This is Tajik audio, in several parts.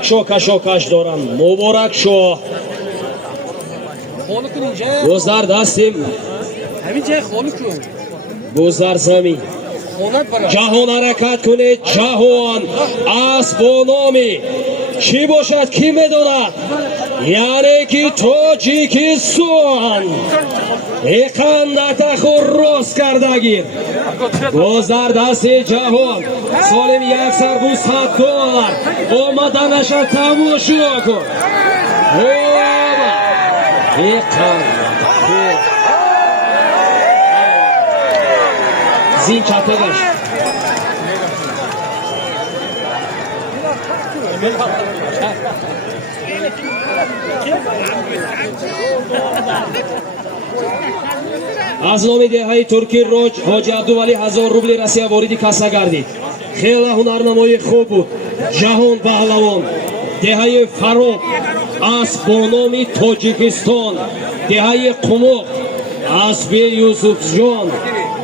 کشاکش دارم. مبارک شو. باز در دستیم. همین جای خالی کن. باز در زمین. جهان حرکت کنید. جهان اسب نامی چی باشد کی میداند؟ یعنی که تاجیکستان اقندت خور راست کرده گیر. باز در دست جهان سالم یک سربوز $100 آمدنش تماشا کن. زین چطگش از نام دههای ترکی روج حاجی عبدالولی 1000 روبل رسیه واردی کسا گردید. خیلی هنرنمای خوب بود. جهان پهلوان دههای فروغ اسب با نام تاجیکستان دههای قمق اسب یوسف جان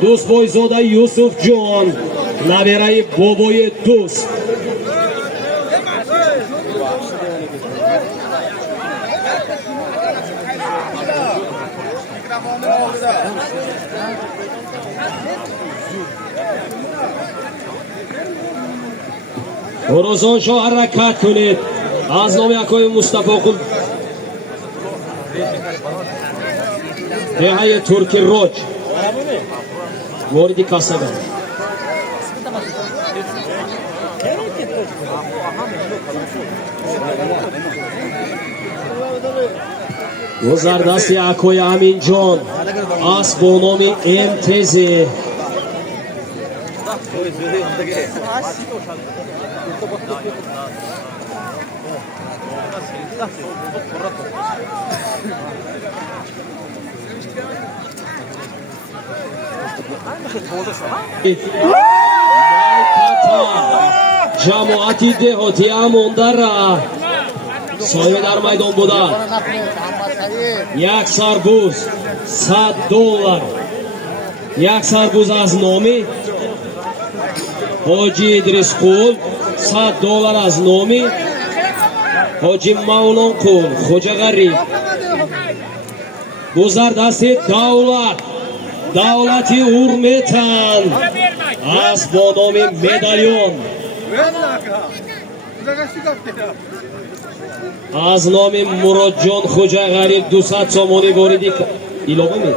دوست بایزاده یوسف جان نبیره بابای دوست روزان شو حرکت کنید. از نام یکای مصطفی قل دههای ترکی روج واردی کاسا گردید. گذر دستی اکوی امین جان اسب با نام امتزی جماعتی دهاتی اموندر سایه در میدان بودن. یک سربوز $100 یک سربوز از نامی حاجی ادریس قول $100 از نامی حاجی مولان قول خوجا غریب. گذر دست دولتی ارمیتن از با نام مدالیون از نام مراد جان خوجا غریب 200 سامانی واردی ایلاوه می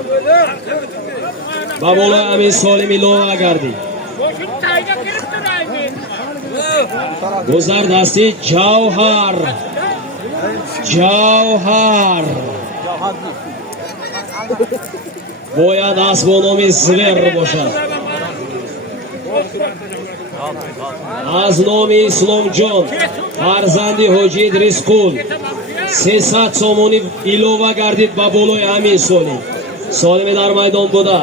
با بالای امین سالم ایلاوه گردی. گذر دستی جوهر باید اسب با نام زور باشد. از نام اسلام جان فرزندی حاجی ادریس قول 300 سامانی ایلاوه گردید با بالای همین سالم در میدان بوده.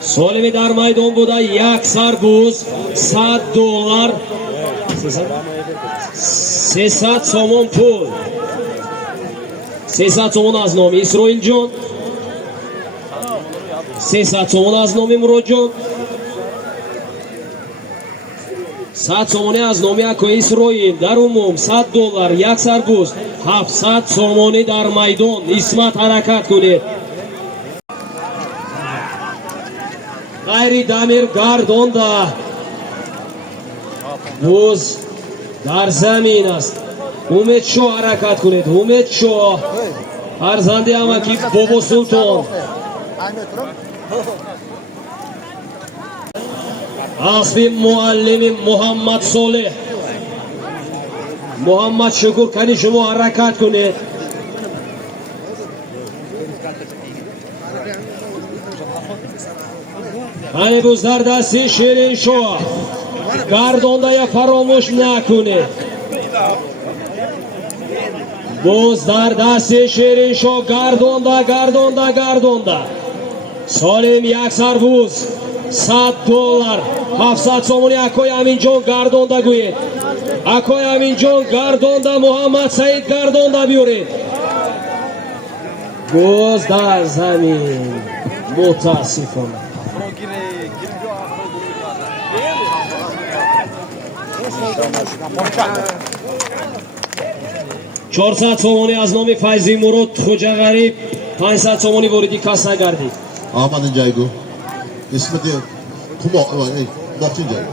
سالمی در میدان بوده. یک سربوز $100 300 سامان پول 300 سامان از نام اسرائیل جان 300 سامان از نام مراد جان 100 سامانی از نام اکوی اسرائیل در عموم $100 یک سربوز 700 سامانی در میدان. اسمت حرکت کنید. غیری دمیر گردانده بوز در زمین است. امید شو حرکت کنید. امید شو فرزندی امکی بابا سلطان اسب معلم محمد صالح محمد شکر کنی شما حرکت کنید. ای بوز در دستی شیرین شو گردانده یا فراموش نکنید. بوز در دستی شیرین شو گردانده سالم یک سربوز $100 700 سامانی اکوی همین جان گردانده گوید. Акой Аминҷон гардонда, Муҳаммад Саид гардонда биёред. Боз дар замин. Мутаассифона. 400 сомонӣ аз номи Файзи Мурод Хуҷағариб, 500 сомонӣ вориди касса гардид. Ahmad Njaygo. İsmet ya. Kuma. Bakçın Njaygo.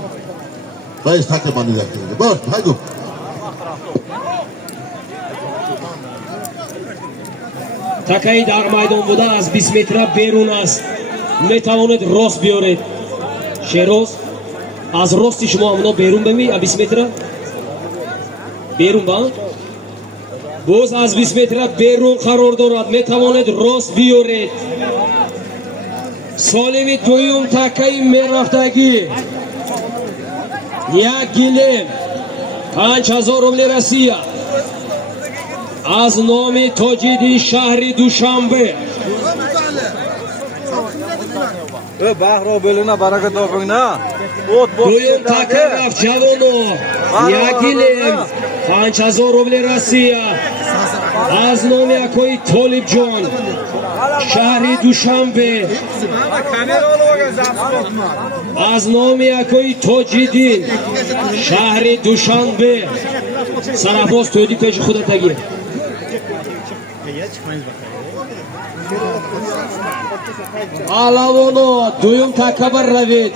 Reis takip bani yaptı. Bak haydi. Такаи дар майдон буда аз 20 метра берун аст. Метавонед рост биёред. Шероз аз рости шумо амно берун беми 20 метра. Берун ба? Боз аз 20 метра берун қарор дорад. Метавонед рост биёред. Солими дуюм такаи мерафтагӣ. Як гилем 5000 рубли Россия. Аз номи Тоҷиддин шаҳри Душанбе. Бахро бөлүна барака топуңна. Дуюм така рафт ҷавоно. Як гилем 5000 рубли Россия. Аз номи акои Толибҷон шаҳри Душанбе. Аз номи акои Тоҷиддин шаҳри Душанбе. Сарафроз тоъиди пеши худатагӣ. Алавоно дуюм така бар равед.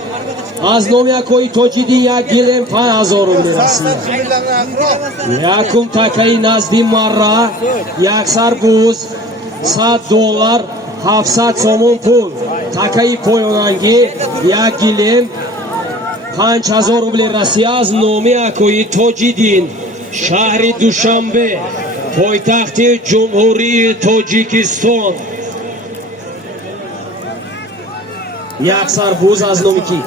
Аз номи акои Тоҷиддин як гилем 5000 рубли Россия. Якум такаи назди марра як сарбуз $100 700 сомон пул. Такаи поёнангӣ як гилем 5000 рубли Россия аз номи акои Тоҷиддин шаҳри Душанбе, пойтахти ҷумҳурии Тоҷикистон. Як сарбуз аз номи ки?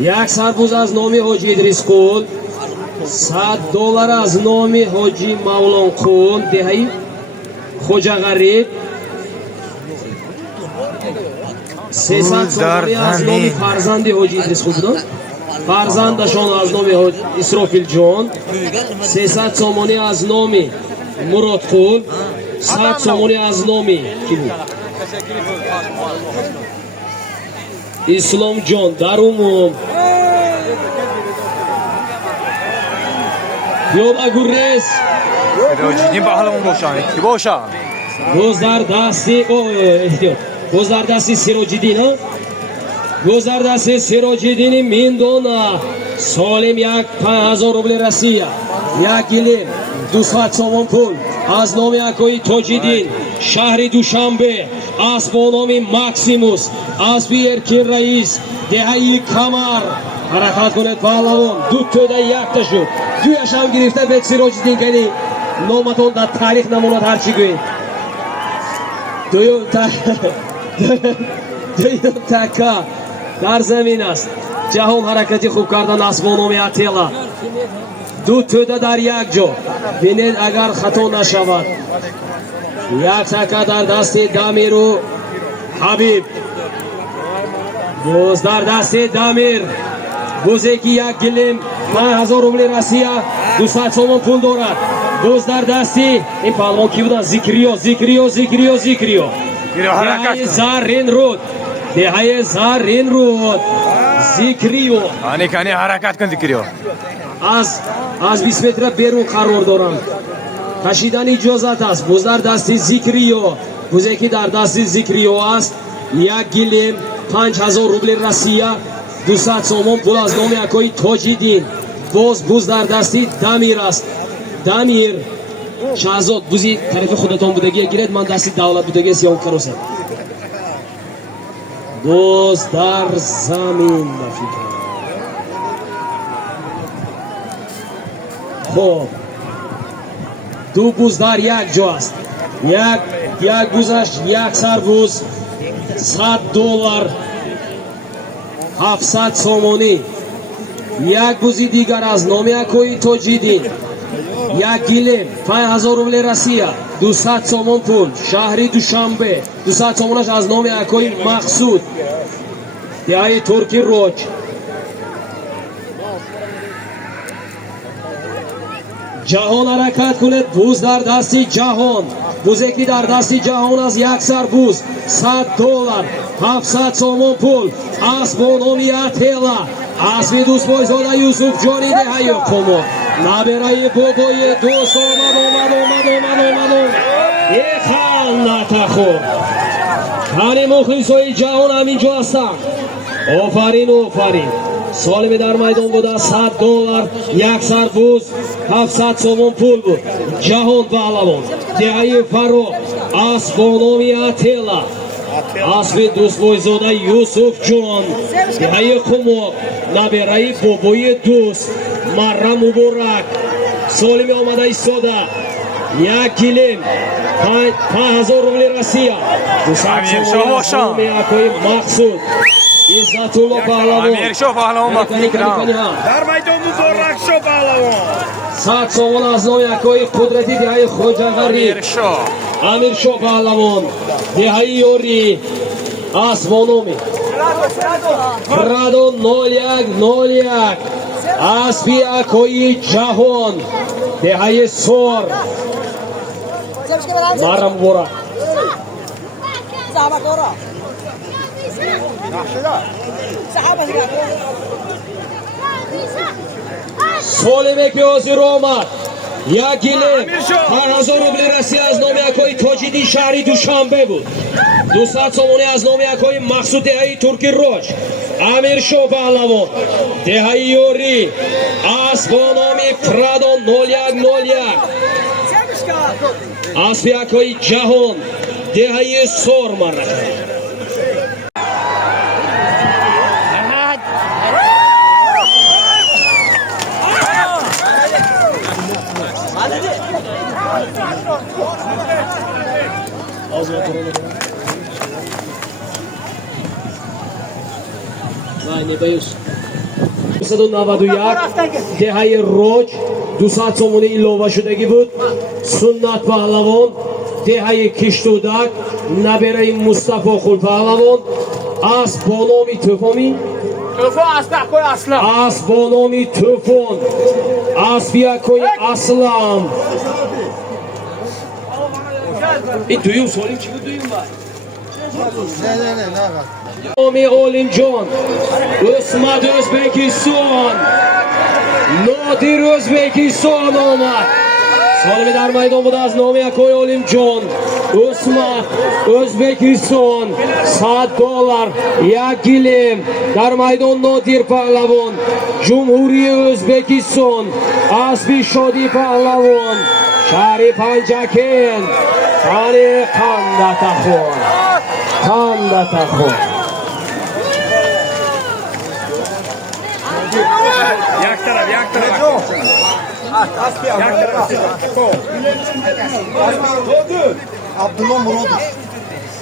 Як сарбуз аз номи ҳоҷи Идрисқул, $100 аз номи ҳоҷи Мавлонқул деҳаи Хуҷағариб, 300 сомонӣ аз номи фарзанди ҳоҷи Идрисқул буданд. Фарзандашон аз номи Исрофилҷон, 300 сомонӣ аз номи Муродқул, 100 сомонӣ аз номи Исломҷон. Дар умум ёб агуррес Тоҷиддин паҳлавон бошанд. Ки бошанд? боз дар дасти эҳтиёт. Боз дар дасти Сироҷиддин, боз дар дасти Сироҷиддини Миндона. Солим як 5000 рубли Россия. Як гилем 200 сомон пул аз номи акои Тоҷиддин шаҳри Душанбе. Асп бо номи Максимус, аспи Эркин Раис, деҳаи Камар. ҳаракат кунед паҳлавон. ду тӯда якта шуд. дуяшам гирифта бед Сироҷиддин кани номатон дар таърих намонад ҳарчи гӯед. дуюм така дар замин аст. ҷаҳон ҳаракати хуб кардан аст бо номи Атела. ду тӯда дар як ҷо. бинед агар хато нашавад. Як така дар дасти Дамиру Ҳабиб. боз дар дасти Дамир. бозе ки як гилем 5000 рубли Россия, 200 сомон пул дорад. боз дар дасти ин паҳлавон ки буданд? Зикриё. Деҳаи Зарринруд. Деҳаи Зарринруд. Зикриё. Кани ҳаракат кун Зикриё. Аз 20 метра берун қарор доранд. Кашидани иҷозат аст. боз дар дасти Зикриё. бозе ки дар дасти Зикриё аст. Як гилем 5000 рубли Россия, 200 сомон пул аз номи акои Тоҷиддин. боз дар дасти Дамир аст. Дамир Шаҳзод бузи тарафи худатон будагия гиред, ман дасти давлат будагия сиём каросем. боз дар замин нафикр. хоб ду буз дар як ҷо аст. як бузаш як сарбуз $100 700 сомонӣ. як бузи дигар аз номи акои Тоҷиддин. як гилем 5000 рубли Россия, 200 сомон пул. Шаҳри Душанбе 200 сомонаш аз номи акои Мақсуд. Деҳаи Турки Роҷ. ҷаҳон ҳаракат кунед. буз дар дасти ҷаҳон. бузе ки дар дасти ҷаҳон аз як сар буз $100, 700 сомон пул. асп бо номи Атела. асби дӯстбойзода Юсуфҷони деҳаи қумо. набераи бобои дӯст омад. Еханатахо. ҳари мухлисои ҷаҳон ҳаминҷо ҳастанд. офарин. солими дар майдон буда $100, як сар буз 700 сомон пул буд. ҷаҳон паҳлавон. деҳаи Фароғ. асп бо номи Атела. асби дӯстбойзода Юсуфҷон. деҳаи Қумоқ. набераи бобои дӯст Марра Муборак. солими омада истода. як гилем 5000 рубли Россия. 200 сомон акои Мақсуд. Иззатулло паҳлавон. Дар майдон Муборак шо паҳлавон. 100 сомон аз номи акои Қудрати деҳаи Хоҷағарӣ. Амиршо паҳлавон. деҳаи Ёрӣ. асп бо номи Радо 0101. асби акои ҷаҳон. деҳаи Сор. Марра Муборак. солиме ки ҳозир омад. як гилем 5000 рубли Россия аз номи акои Тоҷиддин шаҳри Душанбе буд. 200 сомони аз номи акои Мақсуд деҳаи Турки Роҷ. Амиршо паҳлавон. деҳаи Ёрӣ. асп бо номи Фрадо 0101. асби акои ҷаҳон. деҳаи Сор марра. деҳаи Роҷ 200 сомони иловашудагӣ буд. Суннат паҳлавон. деҳаи Киштудак. набераи Мустафо Хулпаҳлавон. асп бо номи Тӯфоми. асп бо номи Тӯфон. асби акои Аслам. ин дуюм солим чӣ буд? дуюм номи Олимҷон. Усмат O'zbekiston. Нодир O'zbekiston омад. солими дар майдон буда аз номи акои Олимҷон. Усмат O'zbekiston. $100. як гилем дар майдон Нодир паҳлавон. ҷумҳурии O'zbekiston. асби Шодӣ паҳлавон. шаҳри Панҷакен. ани қандатахон. Як тарaf.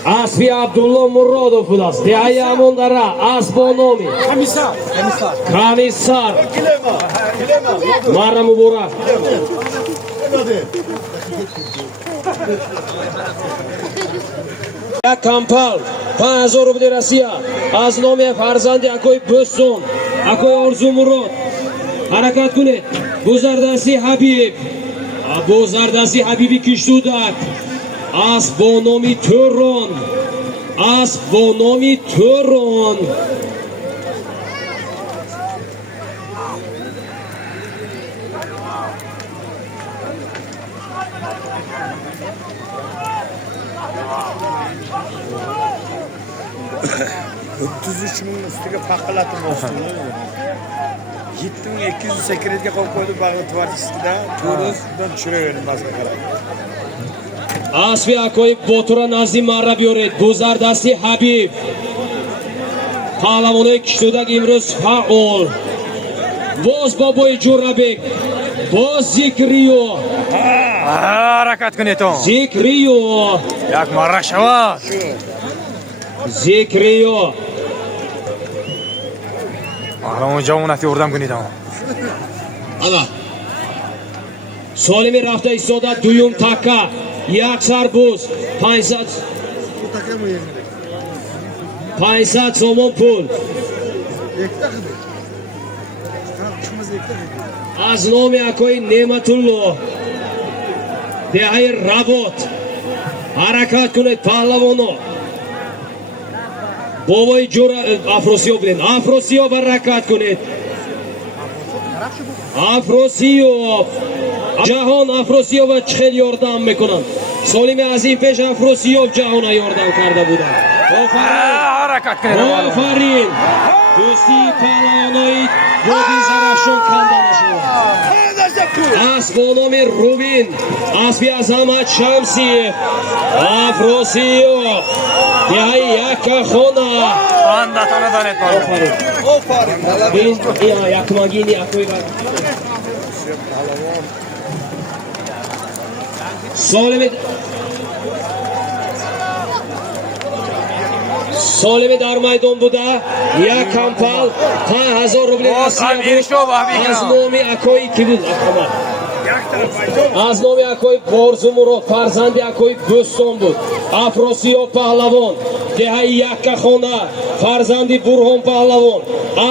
асби Абдулло Муродов будаст. деҳаи Амондара. асп бо номи Комиссар. Марра Муборак. як кампал 5000 рубли Россия аз номи фарзанди акои Бӯстон. акои Орзу Мурод. ҳаракат кунед. бузардасти Ҳабиби Киштудак. асп бо номи Тӯрон. $33,000 üstüge pahalatım olsun. 7208'e koyup koydu bağlı var üstüne. Tuğruzdan çürüyorum başka kadar. асби акои Ботура назди марра биёред. бузардасти Ҳабиб. паҳлавонои Киштудак имрӯз фаъол. боз Бобои Ҷурабек. боз Зикриё. Ҳаракат кунед то. Зикриё. Як марра шавад. Зикриё. Паҳлавон ҷавонати ёрдам кунед то. ана солими рафта истода дуюм такка یک سربوز 500 سومون پول از نام اکوی نعمتالله دههای رباط حرکت کنید پهلوانا بابای جور افروسیاب بدین افروسیاب حرکت کنید افروسیاب جهان افروسیاب خیلی یاردم میکنن سالیم از این پیش افروسیاب جهان یاردم کرده بودن آفرین دوستی پهلوانایی وادی زرافشان کندن شد اسب با نام روبین اسبی از احمد شمسی افروسیاب دههای یک خانه آفرین این یک مگینی اکوی سالمی در میدان بوده یک کمپل 5000 روبل رسیده بود از نامی اکوی کی بود از نامی اکوی بارزو مراد فرزند اکوی بستان بود افروسیاب پهلوان دههای یک خانه فرزندی برهان پهلوان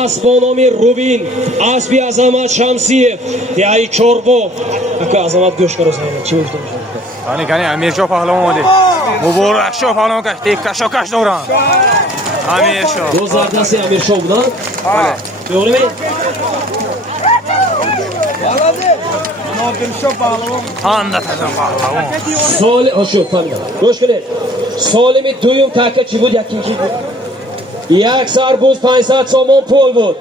اسب با نامی روبین اسبی از احمد شمسیف دههای چارباغ اکو عظمت گوش کرد چی گفته میشه کانی امیرشاه پهلوان اومده مبارک شاه پهلوان کش دوران امیرشاه دو زردست امیرشاه بودن دوره می سال شد فهمیدم روش کنید سالمی دویم تکه چی بود یکی کی بود یک سربوز 500 سومون پول بود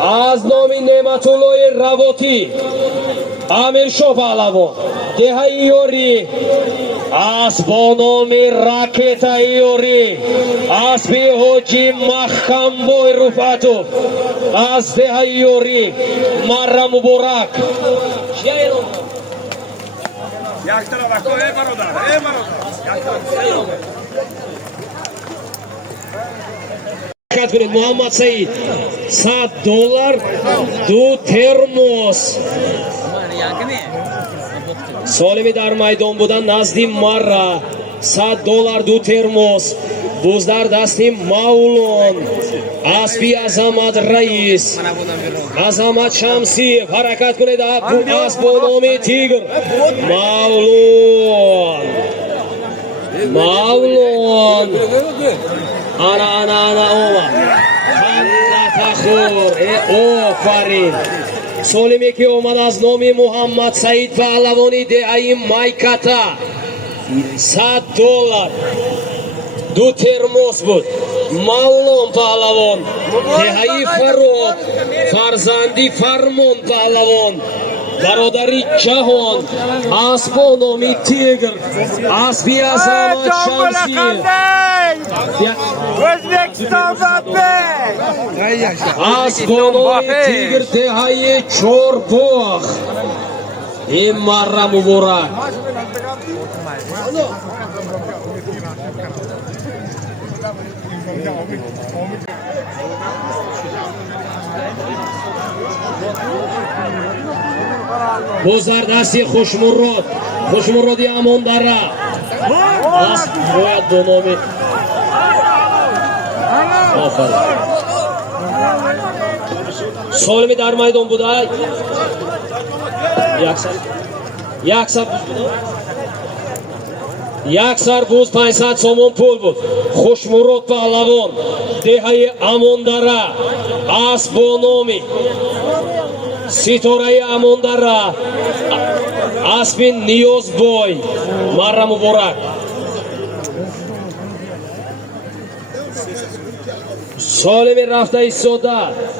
از نامی نعمتالله رباطی امیرشاه پهلوان دههای یوری اسب با نام راکت یوری اسب حاجی محکم بوی رفعتو از دههای یوری مره مبارک یک طرف اکو ای برادر محمد سعید $100 دو ترموس سالمی در میدان بودن نزدی مره $100 دو ترموس بوز در دستی مولون اسبی عظمت رئیس عظمت شمسی حرکت کنید اسب با نام تیگر مولون انا اومد آفرین سالمی که اومد از نام محمد سعید پهلوانی دههای مایکتا $100 دو ترموس بود مولون پهلوان دههای فراد فرزندی فرمان پهلوان برادری جهان اسب با نام تیگر اسبی از احمد شمسی اسب با نام تیگر دههای چارباغ این مره مبارک بزردستی خوشمرادی امان داره اسب باید با نام آفرین سالمی در میدان بوده یک سربوز 500 سومون پول بود خوشمراد پهلوان دههای امان داره اسب با نامی ستاره امان داره اسب نیاز بای مره مبارک سالمی رفته ایستاده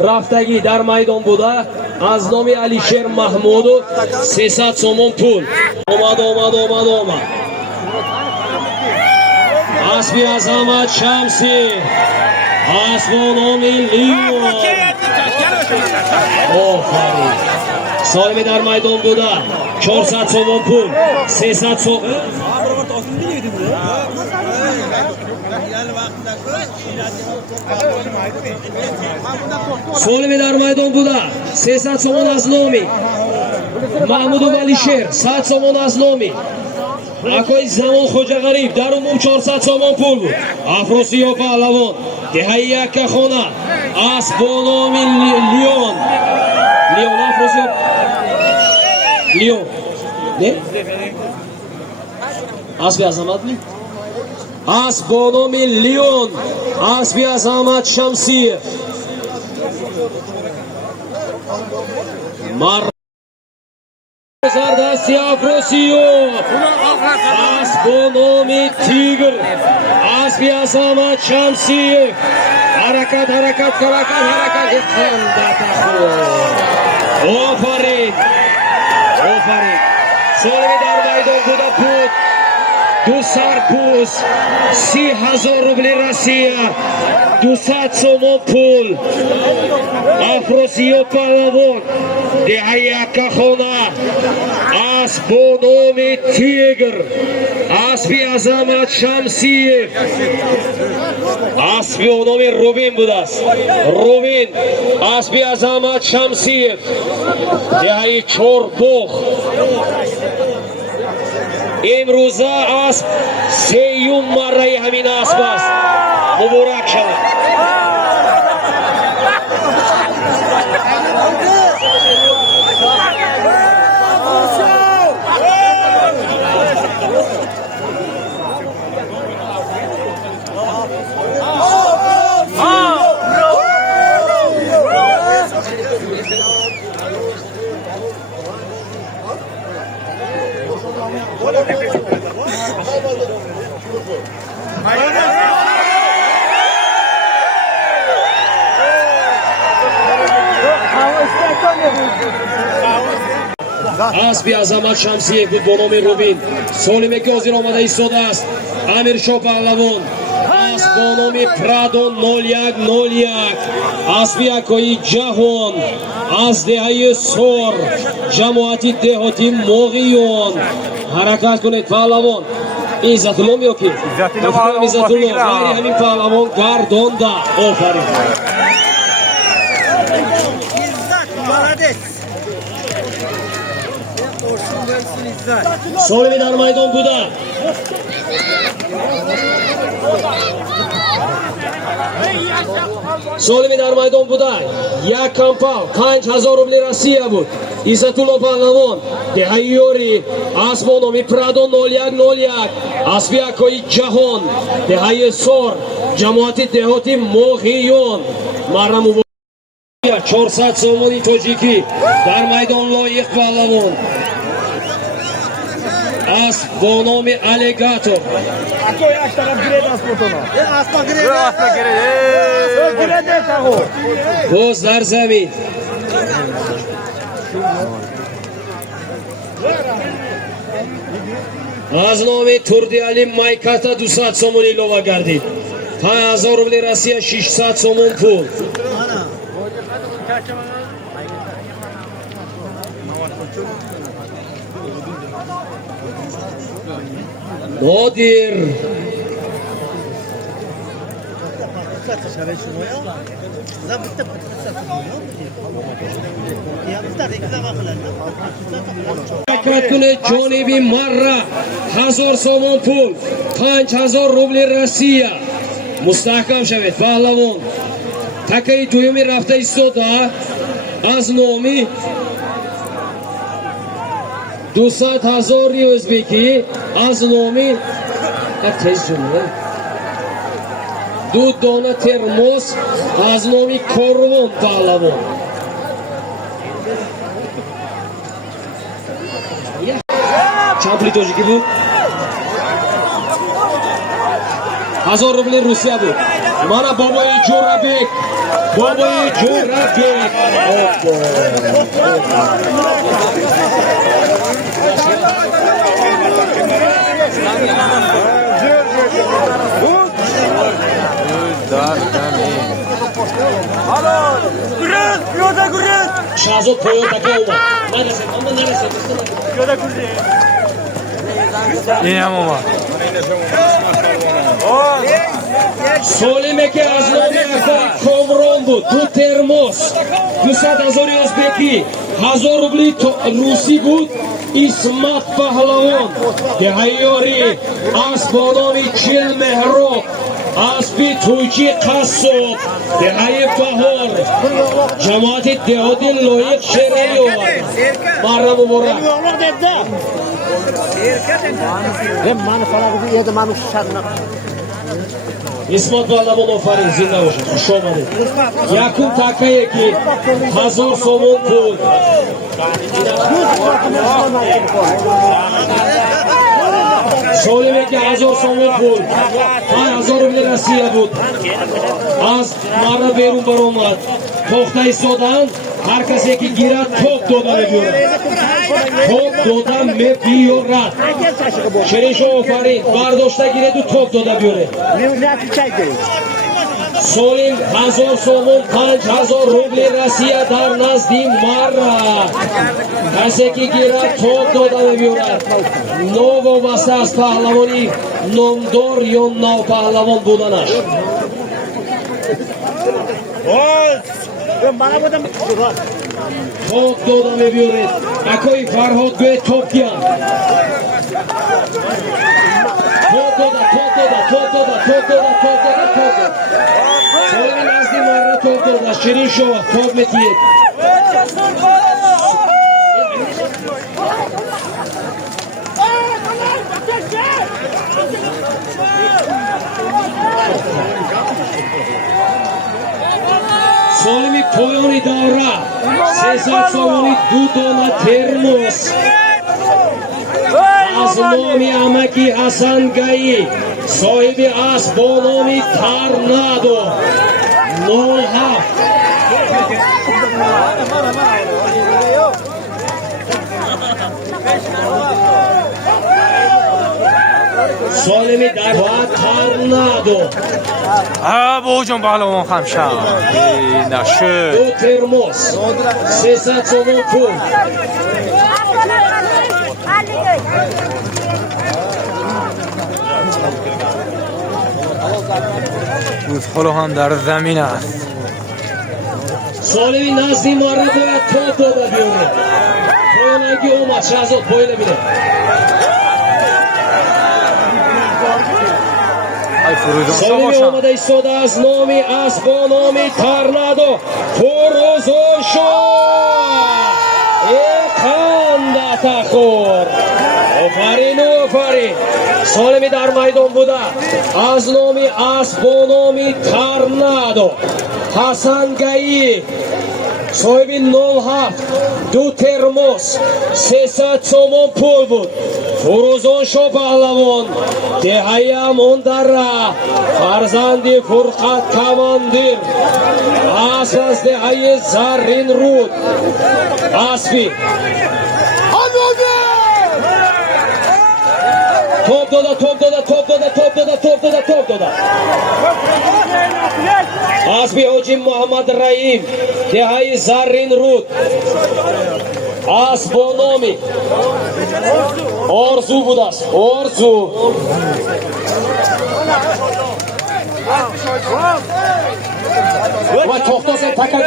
رفتگی در میدان بوده از نام علیشیر محمود 300 سومون پول اومد اسبی از احمد شمسی اسب با نام لیون آفرین سالمی در میدان بوده 400 سومون پول 300 سومون سالمی در میدان بوده 300 سومون از نامی محمود و علیشیر 100 سومون از نامی акои Замон Хоҷағариб дар умум 400 сомон пул буд. Афросиё паҳлавон деҳаи яккахона асп бо номи Лион Афросиё Лион не асби азаматли асп бо номи Лион асби Азамат Шамсиев Зардасти Афросиё асп бо номи Тигр асби Азамат Шамсиев ҳаракат офарин солими дар майдон буда буд 200 пуз 30,000 рубли Россия 200 сомон пул Афросиё паҳлавон деҳаи яккахона асп бо номи Тигр асби Азамат Шамсиев асби бо номи Рубин будааст Рубин асби Азамат Шамсиев деҳаи Чорбоғ имрӯза асп сеюм марраи ҳамин асп аст муборак шавад асби Азамат Шамсиев буд бо номи Рубин солиме ки ҳозир омада истодааст Амиршоҳ паҳлавон асп бо номи Прадон 0101 асби якои Ҷаҳон аз деҳаи Сор ҷамоати деҳотӣ Моғиён ҳаракат кунед паҳлавон Иззатулло меёки Иззатулло ғайри ҳамин паҳлавон гардонда офарин солими дар майдон буда солими дар майдон буда як кампал 5,000 рубли Россия буд Иззатулло паҳлавон деҳаи ёрӣ асп бо номи Прадо 0101 асби якои Ҷаҳон деҳаи Сор ҷамоати деҳоти Моғиён марра муборак 400 сомони тоҷикӣ дар майдон лоиқ паҳлавон асп бо номи Аллигатор боз дар замин аз номи Турдиалӣ Майката 200 сомон илова гардид 5,000 рубли Россия 600 сомон пул Нодир ҳаракат кунед ҷониби марра 1000 сомон пул 5,000 рубли Россия мустаҳкам шавед паҳлавон такаи дуюми рафта истода аз номи 200,000 o'zbeki az nomi ду дона термос аз номи Корвон паҳлавон чанд пули тоҷикӣ буд 1000 рубли Русия буд мана бобои Ҷурабек Шаҳзод поён така омад. Инам омад. Солиме ки аз номи Комрон буд, ду термос 200,000 o'zbeki 1000 рубли русӣ буд اسمت پهلوان دهیاری اسب با نام چل مهراب اسب تویچی قصاب دهی بهار جماعت دهاتی لایق شیرانی آورد مرد مبارک اسمت پهلوان آفرین زنده باشید خوش آمدید یکم تکه که 1000 سومون پول سالمه که 1000 سومون پول 5000 روبل روسیه بود از مرد بیرون برآمد تخته ایستادن هر کسی که گیرد توپ داده می‌گیرد توپ داده می‌بیارد شریش آفرین برداشته گیرد و توپ داده بیاره سولیم 1000 سومون 5000 روبل روسیه در نزدی مرد کسی که گیرد توپ داده می‌بیارد نو وابسته از پهلوانی نامدار یا ناپهلوان بودنش توپ داده می‌بیارید اکای فرهاد گوی توپ گیان توپ داده سولیم نزدی مرد توپ داده شیرین شما توپ میتید سالمی پایانی دوره 300 سومونی 2 دانه ترموس از نامی امکی حسن گایی صاحب اسب با نامی ترنادو 07 سالمی در ترنادو بو جون پهلوان خمشا نشد 2 ترموس 300 سومون پول رودخلو هم در زمین است سالمی نزدی مرد باید توپ داده بیاره پایانگی اومد شهزاد پایله بیده سالمی اومده ایستاده از نامی اسب با نامی ترنادو فروزان شد خنده تخور آفرین سالمی در میدان بوده از نامی اسب با نامی ترنادو حسن گایی صاحب 07 2 ترموس 300 سومون پول بود فروزان شو پهلوان دهی امون دره فرزندی فرقت کماندیر اسب از دهی زرین رود اسبی توپ داده اسبی حاجی محمد رحیم دهی زرین رود اسب با نامی آرزو بود است آرزو و تختاس تکه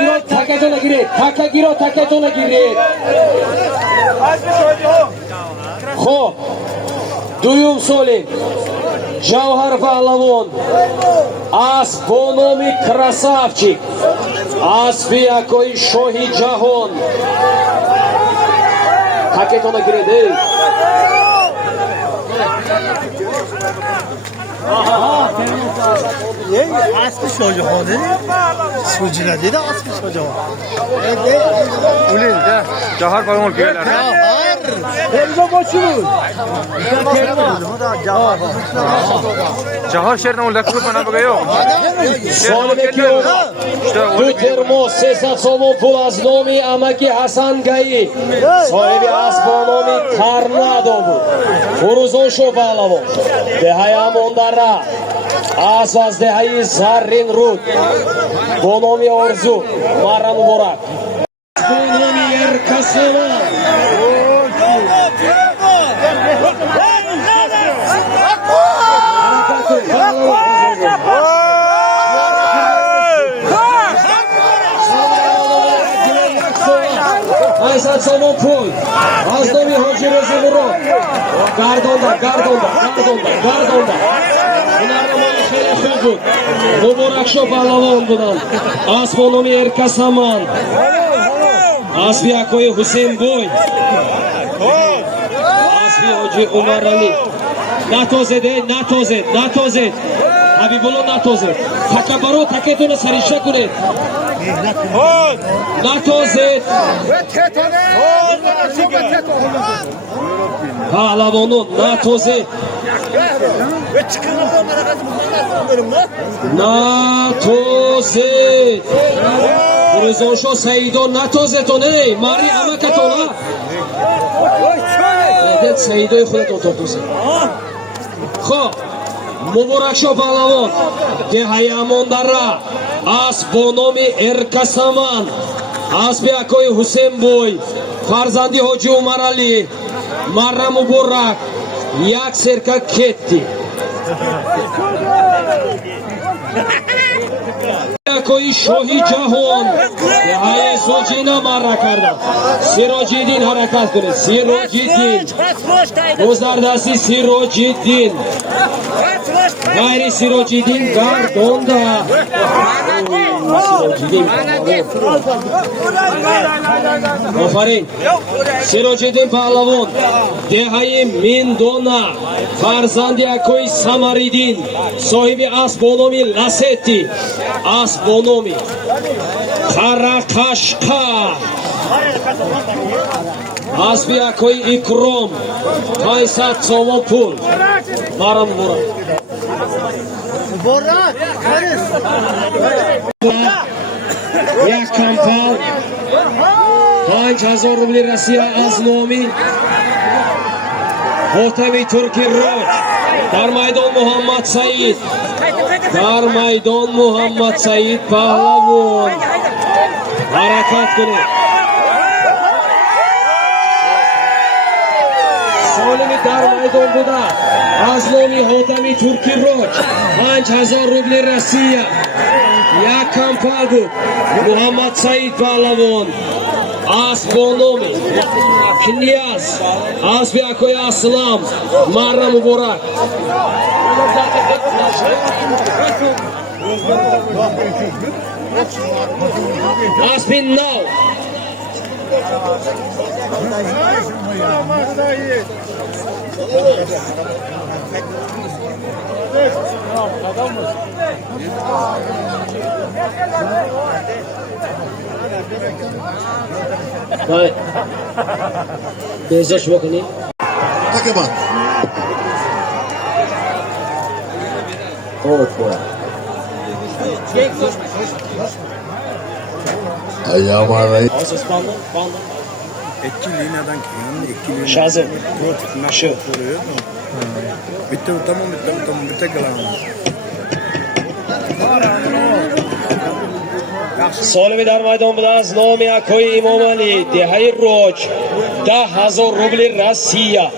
تو نگیرید خب دویم سولیم جوهر پهلوان اسب با نامی کراسавчик اسبی یکای شاهی جهان تکه تو نگیرید اسب شاهجهانه سوجیره دیده اسب شاهجهان اولین جهر پهلوان گیرد جهر شیر نمول لکو پناه بگیو سالمه که 2 ترموس 300 سومون پول از نامی امکی حسن گایی صاحب اسب با نامی ترنادو بود فروزان شو پهلوان دهی امون دره اسب از دهی زرین رود با نامی آرزو مرد مبارک با نامی ارکسوان سومون پول از نامی Hoji Reza Murod. Gardonda. Hunarnamoyi xeyli خوب بود. Muborak sho pahlavon budan. Asbonomi Erkasaman. Asbi Akoyi Husain Boy. Asbi Hoji Umar Ali. Natozed. Habibullo natozed. Takabaro taketuni sarishta kuned. Natozed. Pahlavonun natozed. Natozed. Ruzonsho Saido natozedone. Mari amakatona. Edet Saidoy khudetun to'qisa. Xo'p. Muborak sho pahlavon. Dehayamondara. Asbonomi Erkasaman. Asbi Akoyi Husain Boy. Farzandi Hoji Umar Ali. Marra Muborak. Yak serka ketdi. Akoyi Shohi Jahon. Dehaya Sojina marra karda. Sirojiddin harakat kune. Sirojiddin. Bo'zardasi Sirojiddin. Gayri Sirojiddin gardonda. Ofarin. Sirojiddin pahlavon. Dehai Mindona. Farzandi Akoyi Samaridin. Sohibi Asbonomi Lasetti. Asbonomi. Qarakashqar. Asbi Akoyi Ikrom. 500 somon pul. Maram Muborak. Yak kampal 5000 rubli Rossiya az nomi Hotami Turki Roj. Dar maydon Muhammad Said pahlavon harakat kuned. Solimi dar maydon buda az nomi Hotami Turki Roj. 5000 rubli Rossiya. Yak kampal bu Muhammad Said pahlavon. Asbonomi Knyaz Asbi Akoyi Aslam Marra Muborak. Asbin now. Hayır. Bezaş bakın. Takeman. Ayamarayı. Asas bandı. ikki liniyadan keyin ikki liniya Shazim. Shu ko'rib. Bitta tomon bitta galamiz. Solimi dar maydon bilan Nomi Akoyi Imom Ali. Dehai Roj. 10,000 rubli Rossiya.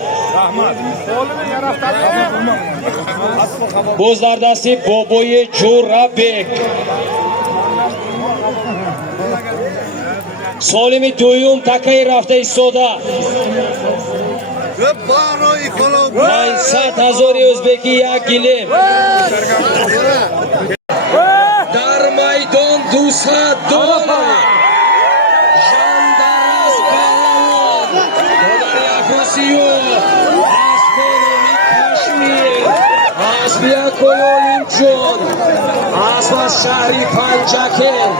Bo'zardasi Boboyi Jo'rabek. Solimi do'yum Takay rafta istoda. 500,000 o'zbeki yakilim. Dar maydon $200. Jandaras pahlavon. Dodari Afrosiyo. Asbonomi Kashmir. Asbi Akoyi Olimjon. Asbas shahri Panjaken.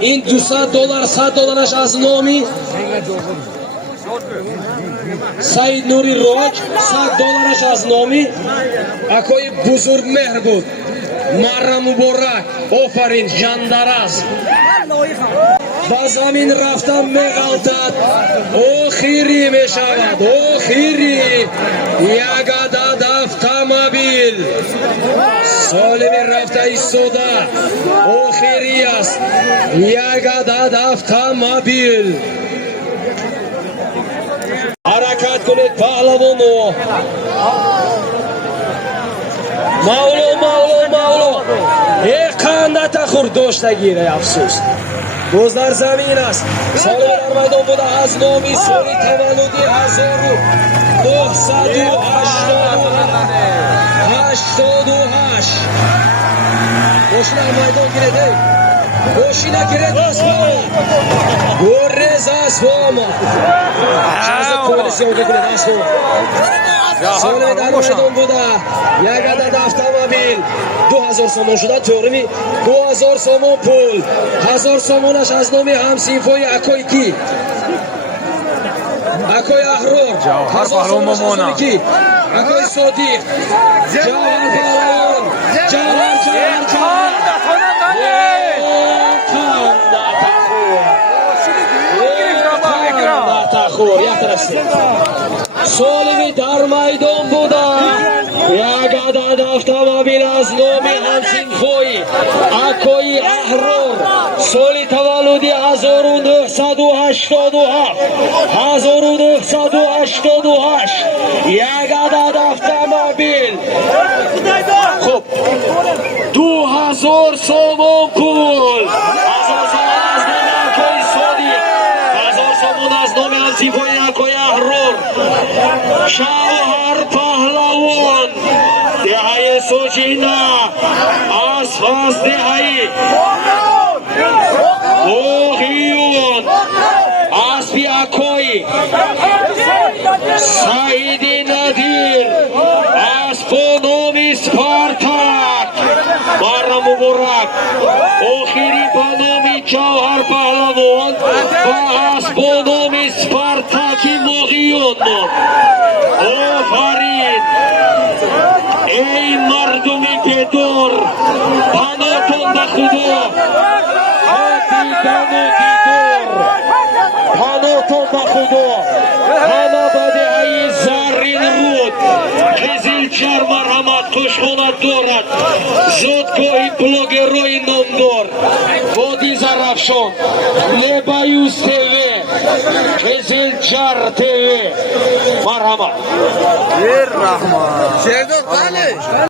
این $200 $100 از نومی سعید نوری روج $100 از نومی اکوی بزرگ مهر بود مرا مبارک آفرین جانداراز با زمین رفتن میغلطد آخری میشود آخری یک عدد автомобیل سالمی رفته ایستاده آخری است یک عدد автомобیل حرکت کنید پهلوانو مولو ای قنده نتخور داشتگیره افسوس باز در زمین است سالم در میدان بوده از نامی سالی تولدی 1988 ماشین در میدان گیرده ماشین گیرد اسبام گرز اسبام شازه کولیسیون بگیرد اسبام سالم در میدان بوده یک عدد автомобیل 2000 سومون شده تورمی 2000 سومون پول 1000 سومونش از نامی همسینفوی اکوی کی اکوی احرار جوهر پهلوان مامانا اکوی صدیق جوهر پهلوان جوهر نتخور یک طرف سالمی در میدان بوده یک عدد автомобیل از نام همسینفوی اکوی احرار سالی تولدی 1988 یک عدد автомобیل خب 2000 سومون پول 1000 سومون از نام اکوی صدیق 1000 سومون از نام همسینفوی اکوی احرار جوهر پهلوان دهه سوچینه از فاز دهه اوغیون اسبی اکوی سعیدی ندیر اسپانومی سپارتاک مارا مبارک آخری بانومی جوهر پهلوان و اسپانومی سپارتاکی موغیون آفرین ای مردمی بدور پناهتون به خدا حقیقان و دیدار پناهتون به خدا همه بده ای زرین رود قزلچر مرحمت توشخانت دارد زادگاهی بلوگروی نامدار وادی زرافشان لبایوز تیوی قزلچر تیوی مرحمت شیرداد بله